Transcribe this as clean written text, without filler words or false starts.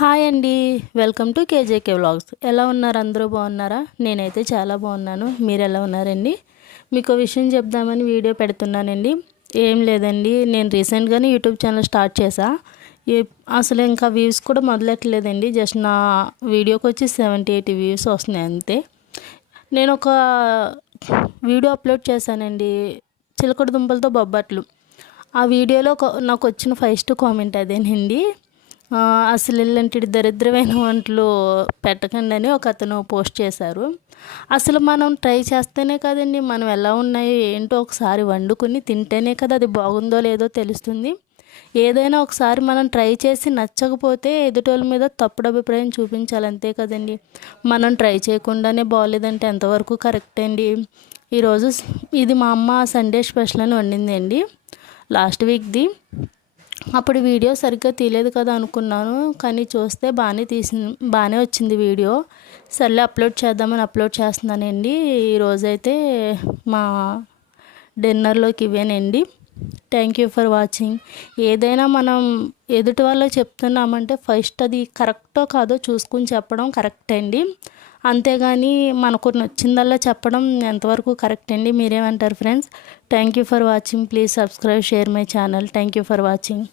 Hi అండి. Welcome to KJK vlogs. ఎలా ఉన్నారు? అందరూ బాగున్నారా? నేనైతే చాలా బాగున్నాను. మీరు ఎలా ఉన్నారండి? మీకు విషయం చెప్దామని వీడియో పెడుతున్నానండి. ఏం లేదండి, నేను రీసెంట్గానే యూట్యూబ్ ఛానల్ స్టార్ట్ చేశా. అసలు ఇంకా వ్యూస్ కూడా మొదలెట్టలేదండి. జస్ట్ నా వీడియోకి వచ్చి 70-80 వ్యూస్ వస్తున్నాయి అంతే. నేను ఒక వీడియో అప్లోడ్ చేశానండి, చిలకడ దుంపలతో బొబ్బట్లు. ఆ వీడియోలో నాకు వచ్చిన ఫస్ట్ కామెంట్ అదేనండి. అసలు ఇలాంటి దరిద్రమైన వంటలు పెట్టకండి అని ఒక అతను పోస్ట్ చేశారు. అసలు మనం ట్రై చేస్తేనే కదండి మనం ఎలా ఉన్నాయో ఏంటో ఒకసారి వండుకుని తింటేనే కదా అది బాగుందో లేదో తెలుస్తుంది. ఏదైనా ఒకసారి మనం ట్రై చేసి నచ్చకపోతే ఎదుటోళ్ళ మీద తప్పుడు అభిప్రాయం చూపించాలి, అంతే కదండి. మనం ట్రై చేయకుండానే బాగోలేదంటే ఎంతవరకు కరెక్ట్ అండి. ఈరోజు ఇది మా అమ్మ సండే స్పెషల్ అని వండింది అండి, లాస్ట్ వీక్ది. అప్పుడు వీడియో సరిగ్గా తీయలేదు కదా అనుకున్నాను, కానీ చూస్తే బాగానే వచ్చింది వీడియో. సర్లే అప్లోడ్ చేద్దామని అప్లోడ్ చేస్తున్నానండి. ఈరోజైతే మా డిన్నర్లోకి ఇవేనండి. Thank you for watching. ఏదైనా మనం ఎదుటి వాళ్ళకి చెప్తున్నామంటే ఫస్ట్ అది కరెక్టో కాదో చూసుకుని చెప్పడం కరెక్ట్ అండి. అంతేగాని మనకు నచ్చిందల్లా చెప్పడం ఎంతవరకు కరెక్ట్ అండి? మీరేమంటారు friends? Thank you for watching. Please subscribe, share my channel. Thank you for watching.